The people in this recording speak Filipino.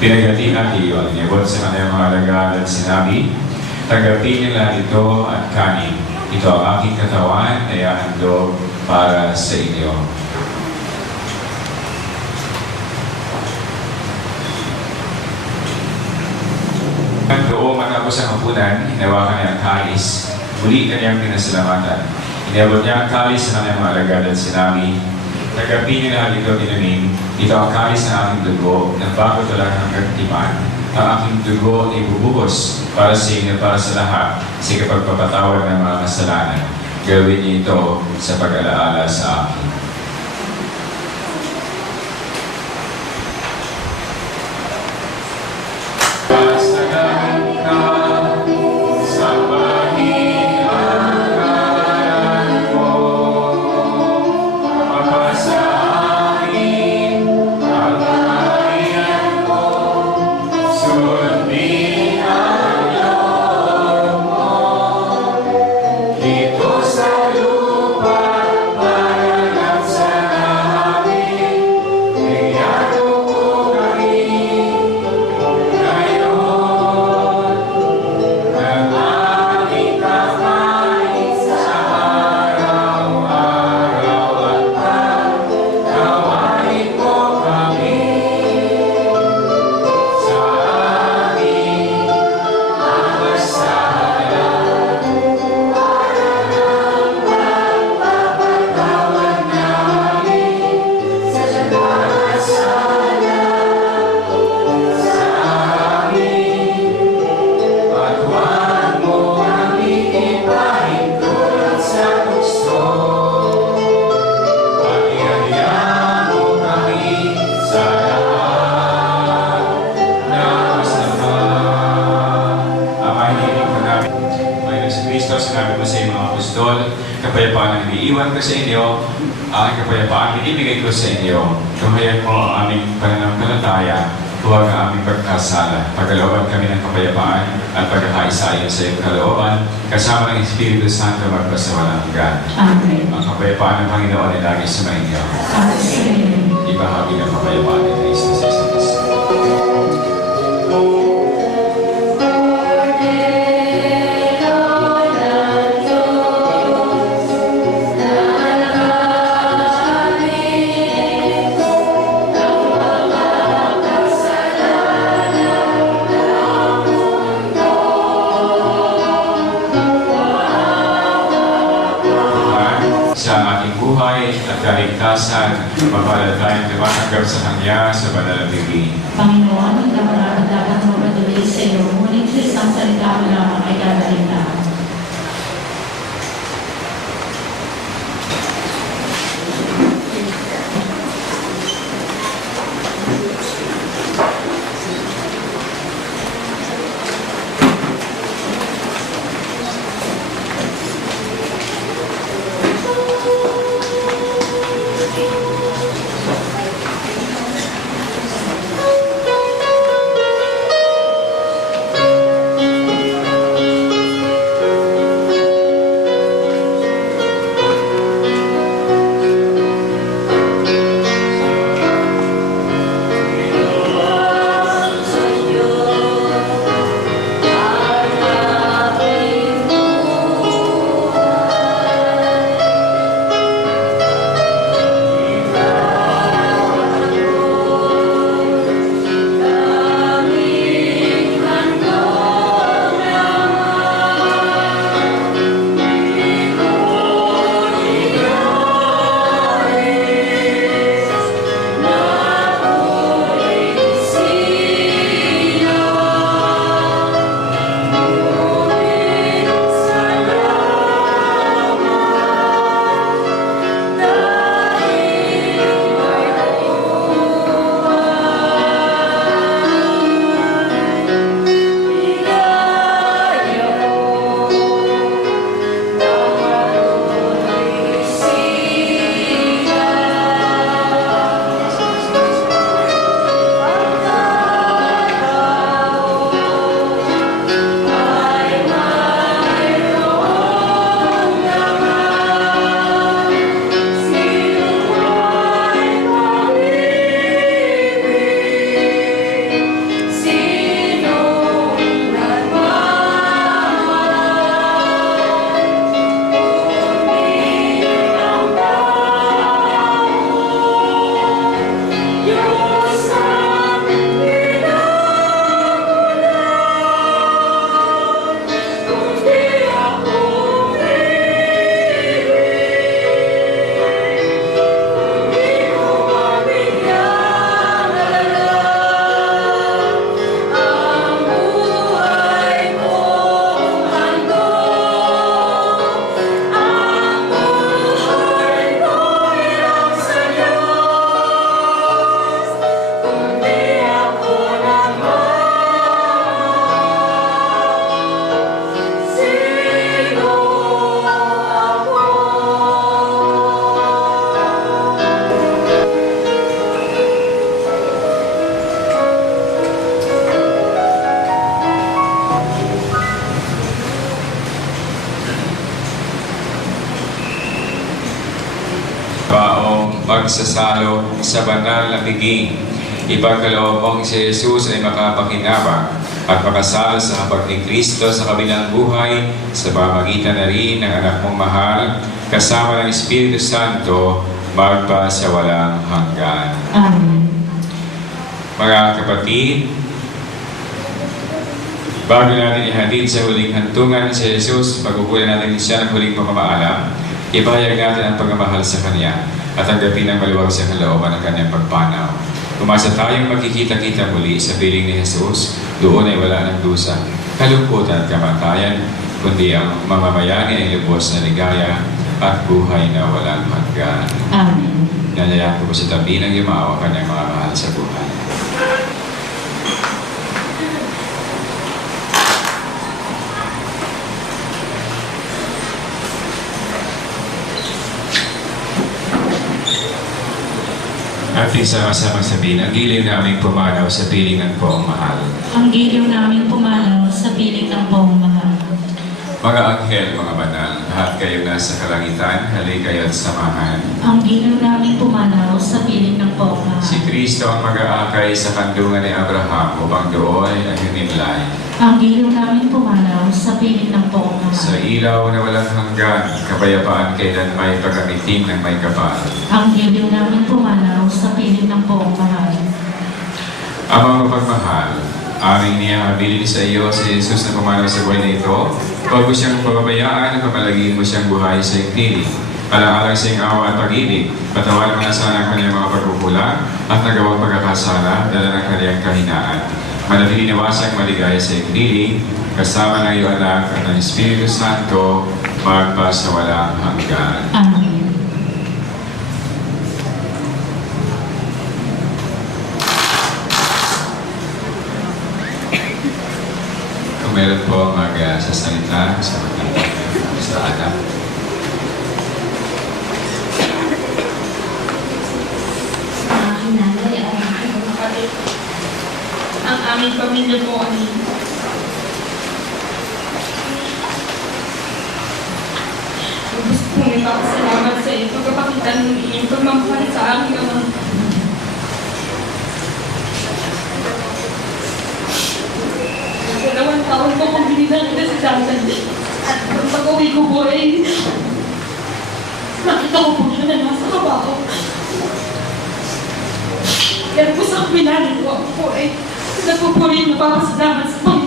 Pinagati natin yun. Inibot sa kanyang mga alagad at sinabi, "Tanggapin nila ito at kanin. Ito ang aking katawan na ihahandog para sa inyo." Doon matapos ang hapunan, hinawakan niya ang kalis. Muli kanyang pinasalamatan. Inabot niya ang kalis sa kanyang mga alagad at sinabi, "Tanggapin niyo lahat ito tinanim. Ito ang kalis ng aking dugo, na bago talaga ng katipan. Ang aking dugo ay bubugos para sa inyo, para sa lahat, sa kapagpapatawad ng mga kasalanan. Gawin niyo ito sa pag-alaala sa akin." Sinabi mo sa iyong mga apostol, kapayapaan ang iniiwan ko sa inyo, ang kapayapaan ibibigay ko sa inyo. Tumayan mo ang aming pananampalataya, huwag ang aming pagkasala. Pagkalooban kami ng kapayapaan at pagkakaisa sa iyong kalooban, kasama ng Espiritu Santo magpasawalang hanggan. Amen. Ang kapayapaan ng Panginoon ay lagi sa inyo. Amen. Ibahagi ng kapayapaan ni Kristo sa isa't isa. Sa ating buhay at kaligtasan, mapalad tayong tumatanggap sa Kanya sa banal na biging. Panginoon, ang dapat mo patuloy sa iyo, ngunit sa isang salita mo lamang ay gagalintaan. pagsasalo sa banal na piging. Ipagkaloob mong si Jesus ay makapakinabang at makasal sa hapag ni Kristo sa kabilang buhay sa pamagitan na rin ng anak mong mahal kasama ng Espiritu Santo magpa sa walang hanggan. Amen. Mga kapatid, bago natin ihatid sa huling hantungan si Jesus, pagkukulan natin siya ng huling pagmamaalam, ipahayag natin ang pagmamahal sa Kanya at tanggapin ang maluwag sa kalooban ng Kanyang pagpanaw. Umasa tayong magkikita-kita muli sa piling ni Jesus, doon ay wala ng dusa, kalungkutan at kamatayan, kundi ang mamamayani ay lubos na ligaya at buhay na walang hanggan. Amen. Nanayaan ko po sa tabi ng yumawa Kanyang mga mahal sa buhay. Ating sama-samang sabihin, ang giliw naming pumanaw sa piling ng poong mahal. Ang giliw namin pumanaw sa piling ng poong mahal. Mga anghel, mga banal, lahat kayo nasa kalangitan, hali kayo at samahan. Ang giliw namin pumanaw sa piling ng poong mahal. Si Kristo ang mag-aakay sa kandungan ni Abraham upang doon ay hinimlay. Ang giliw namin pumanaw sa piling ng poong Sa mahal. ilaw na walang hanggan, kapayapaan kailan may pagkamiting ng may kapal. Ang giliw namin pumanaw sa piling ng poong mahal. Amang mapagmahal, aming niyahabilin sa iyo si Jesus na pumanaw sa buhay na ito. Huwag mo siyang pababayaan at pamalagin mo siyang buhay sa iyong piling. Alang-alang sa iyong awa at pag-ibig, patawaran mo na sana ang kanyang mga pagkukulang at nagawang pagkakasala dala ng kanyang kahinaan. Manatili nawasang maligaya sa iyong piling, kasama ng iyong anak at ng Espiritu Santo, magpa sa walang hanggan. Amen. Kung meron po mag-sasalita sa mga sa anak. Nanay at mga kapatid. Ang aming pamilya po ay gusto kong ipapasalamat sa iyo pagkapakita ng iyong pagmamahal sa aking ama. Dalawang taon po kong binilang kita sa dalan at pag-uwi ko po ay nakita ko po siya na nasa kabaho. Kaya po sa kapilali ko, ako po ay nagpupuri na papasalamat sa Panginoon.